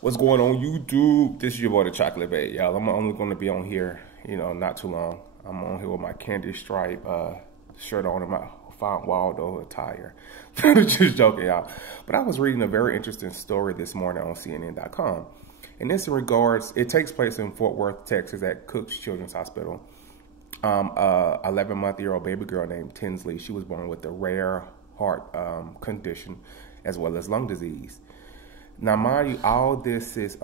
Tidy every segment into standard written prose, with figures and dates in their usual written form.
What's going on YouTube? This is your boy the Chocolate Bay, y'all. I'm only going to be on here, not too long. I'm on here with my candy stripe shirt on and my Font Waldo attire. Just joking, y'all. But I was reading a very interesting story this morning on CNN.com. And this in regards, it takes place in Fort Worth, Texas at Cook's Children's Hospital. 11-month-old baby girl named Tinsley. She was born with a rare heart condition as well as lung disease. Now, mind you, all this is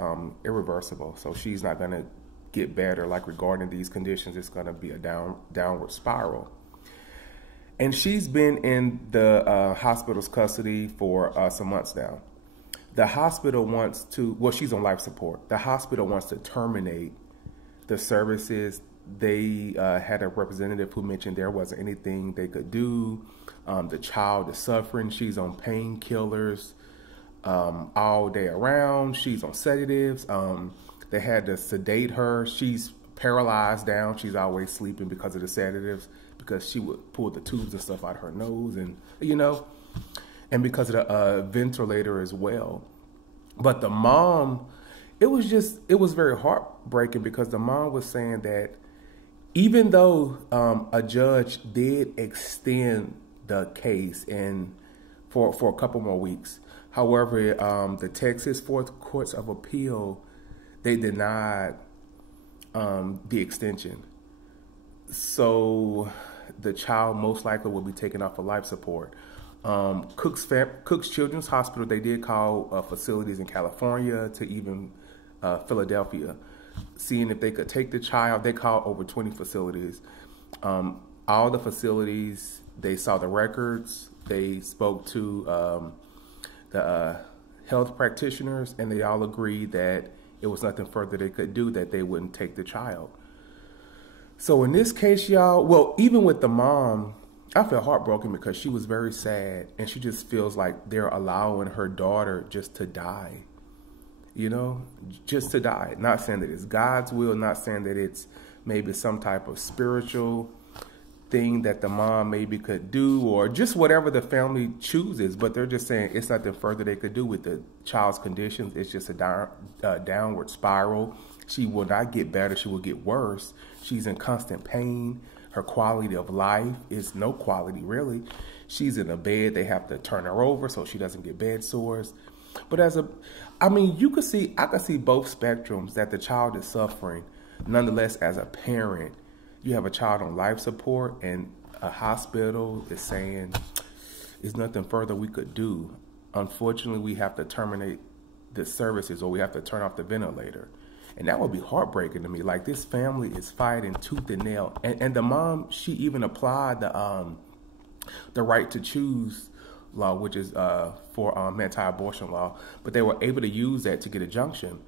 irreversible, so she's not going to get better. Like regarding these conditions, it's going to be a downward spiral. And she's been in the hospital's custody for some months now. The hospital wants to, well, she's on life support. The hospital wants to terminate the services. They had a representative who mentioned there wasn't anything they could do. The child is suffering. She's on painkillers all day around. She's on sedatives. They had to sedate her. She's paralyzed down. She's always sleeping because of the sedatives, because she would pull the tubes and stuff out of her nose, and and because of the ventilator as well. But the mom, it was very heartbreaking, because the mom was saying that even though a judge did extend the case and for a couple more weeks, however, the Texas Fourth Courts of Appeal, they denied the extension. So the child most likely will be taken off of life support. Cook's Children's Hospital, they did call facilities in California to even Philadelphia, seeing if they could take the child. They called over 20 facilities. All the facilities, they saw the records. They spoke to the health practitioners, and they all agreed that it was nothing further they could do, that they wouldn't take the child. So in this case, y'all, well, even with the mom, I feel heartbroken because she was very sad, and she just feels like they're allowing her daughter just to die, just to die. Not saying that it's God's will, not saying that it's maybe some type of spiritual thing that the mom maybe could do, or just whatever the family chooses, but they're just saying it's nothing further they could do with the child's conditions. It's just a downward spiral. She will not get better. She will get worse. She's in constant pain. Her quality of life is no quality, really. She's in a bed. They have to turn her over so she doesn't get bed sores. But I could see both spectrums, that the child is suffering. Nonetheless, as a parent, you have a child on life support, and a hospital is saying there's nothing further we could do. Unfortunately, we have to terminate the services, or we have to turn off the ventilator. And that would be heartbreaking to me. Like, this family is fighting tooth and nail. And the mom, she even applied the right to choose law, which is for anti-abortion law. But they were able to use that to get a junction.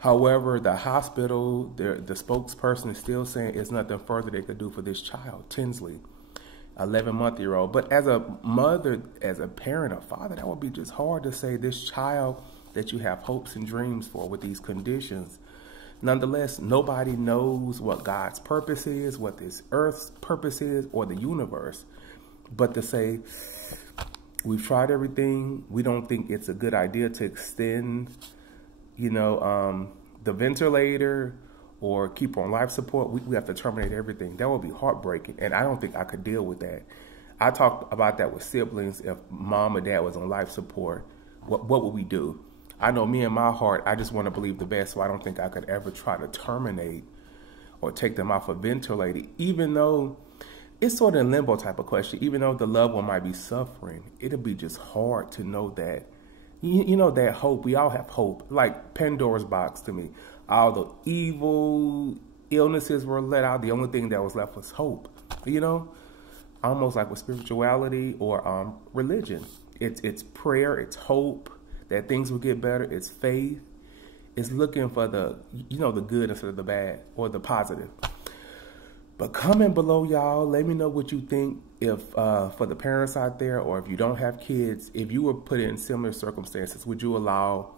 However, the hospital, the spokesperson is still saying it's nothing further they could do for this child, Tinsley, 11-month-old. But as a mother, as a parent, a father, that would be just hard to say, this child that you have hopes and dreams for with these conditions. Nonetheless, nobody knows what God's purpose is, what this earth's purpose is, or the universe. But to say, we've tried everything, we don't think it's a good idea to extend the ventilator or keep on life support, we have to terminate everything. That would be heartbreaking, and I don't think I could deal with that. I talked about that with siblings. If mom or dad was on life support, what would we do? I know me in my heart, I just want to believe the best, so I don't think I could ever try to terminate or take them off a ventilator, even though it's sort of a limbo type of question. Even though the loved one might be suffering, it'll be just hard to know that, that hope. We all have hope. Like Pandora's box to me. All the evil illnesses were let out. The only thing that was left was hope, almost like with spirituality or religion. It's prayer, it's hope that things will get better. It's faith. It's looking for the good instead of the bad, or the positive. But comment below, y'all. Let me know what you think. If for the parents out there, or if you don't have kids, if you were put in similar circumstances, would you allow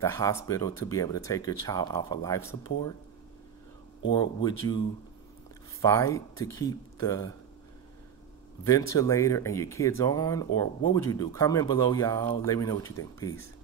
the hospital to be able to take your child off of life support? Or would you fight to keep the ventilator and your kids on? Or what would you do? Comment below, y'all. Let me know what you think. Peace.